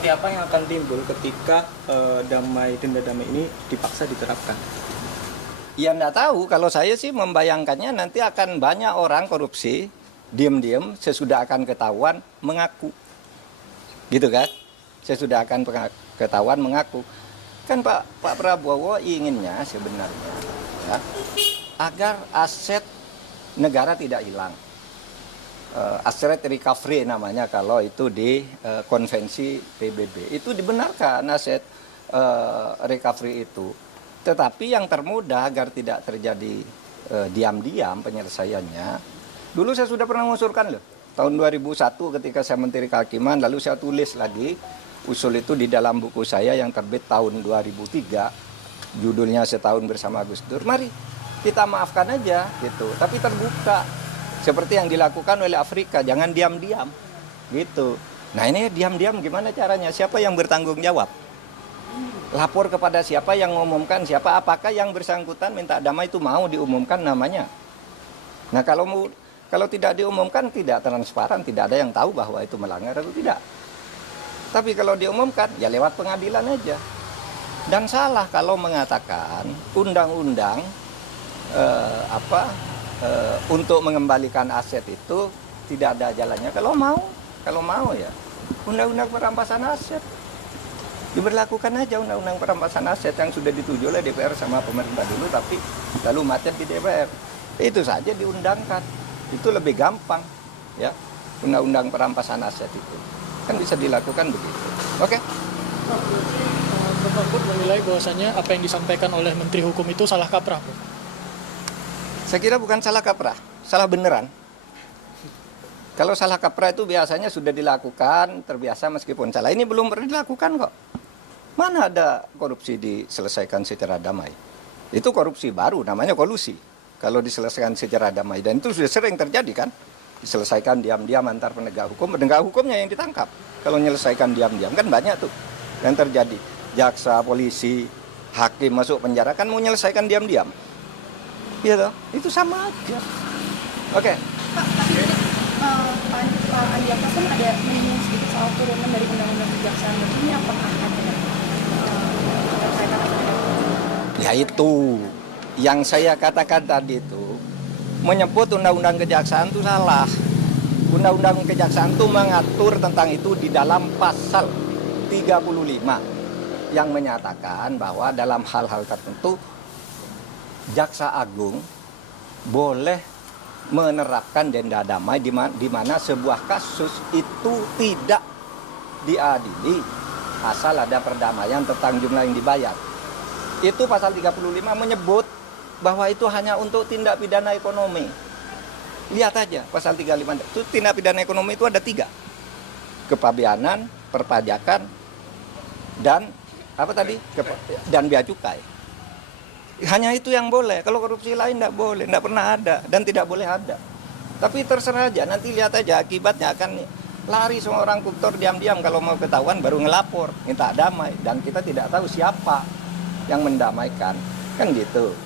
seperti apa yang akan timbul ketika denda damai ini dipaksa diterapkan? Ya enggak tahu, kalau saya sih membayangkannya nanti akan banyak orang korupsi, diam-diam sesudah akan ketahuan mengaku. Gitu kan? Sesudah akan ketahuan mengaku. Kan Pak Prabowo inginnya sebenarnya ya, agar aset negara tidak hilang. Asset recovery namanya kalau itu di konvensi PBB. Itu dibenarkan aset recovery itu. Tetapi yang termudah agar tidak terjadi diam-diam penyelesaiannya. Dulu saya sudah pernah mengusulkan loh. Tahun 2001 ketika saya Menteri Kehakiman, lalu saya tulis lagi usul itu di dalam buku saya yang terbit tahun 2003. Judulnya Setahun Bersama Gus Dur. Mari kita maafkan aja gitu. Tapi terbuka. Seperti yang dilakukan oleh Afrika, jangan diam-diam gitu. Nah ini diam-diam gimana caranya? Siapa yang bertanggung jawab? Lapor kepada siapa yang mengumumkan siapa? Apakah yang bersangkutan minta damai itu mau diumumkan namanya? Nah kalau tidak diumumkan tidak transparan, tidak ada yang tahu bahwa itu melanggar atau tidak. Tapi kalau diumumkan ya lewat pengadilan aja. Dan salah kalau mengatakan undang-undang untuk mengembalikan aset itu tidak ada jalannya. Kalau mau ya undang-undang perampasan aset diberlakukan aja, undang-undang perampasan aset yang sudah dituju oleh DPR sama pemerintah dulu, tapi lalu macet di DPR. Itu saja diundangkan, itu lebih gampang ya, undang-undang perampasan aset itu kan bisa dilakukan begitu. Oke? Bapak Put menilai bahwasanya apa yang disampaikan oleh Menteri Hukum itu salah kaprah, Bu. Saya kira bukan salah kaprah, salah beneran. Kalau salah kaprah itu biasanya sudah dilakukan, terbiasa meskipun salah. Ini belum pernah dilakukan kok. Mana ada korupsi diselesaikan secara damai? Itu korupsi baru, namanya kolusi. Kalau diselesaikan secara damai, dan itu sudah sering terjadi kan? Diselesaikan diam-diam antar penegak hukumnya yang ditangkap. Kalau menyelesaikan diam-diam kan banyak tuh yang terjadi. Jaksa, polisi, hakim masuk penjara kan mau menyelesaikan diam-diam. Iya toh, itu sama aja. Oke. Pak Andi Akas kan ada menyinggung sedikit soal turunan dari undang-undang kejaksaan. Ini apakah ada terkaitan atau tidak? Ya itu, yang saya katakan tadi itu, menyebut undang-undang kejaksaan itu salah. Undang-undang kejaksaan itu mengatur tentang itu di dalam pasal 35 yang menyatakan bahwa dalam hal-hal tertentu Jaksa Agung boleh menerapkan denda damai di mana sebuah kasus itu tidak diadili asal ada perdamaian tentang jumlah yang dibayar. Itu pasal 35 menyebut bahwa itu hanya untuk tindak pidana ekonomi. Lihat aja pasal 35 itu tindak pidana ekonomi itu ada 3. Kepabeanan, perpajakan, dan apa tadi? Dan bea cukai. Hanya itu yang boleh. Kalau korupsi lain tidak boleh, tidak pernah ada dan tidak boleh ada. Tapi terserah aja, nanti lihat aja akibatnya akan lari semua orang koruptor diam-diam kalau mau ketahuan baru ngelapor, minta damai dan kita tidak tahu siapa yang mendamaikan. Kan gitu.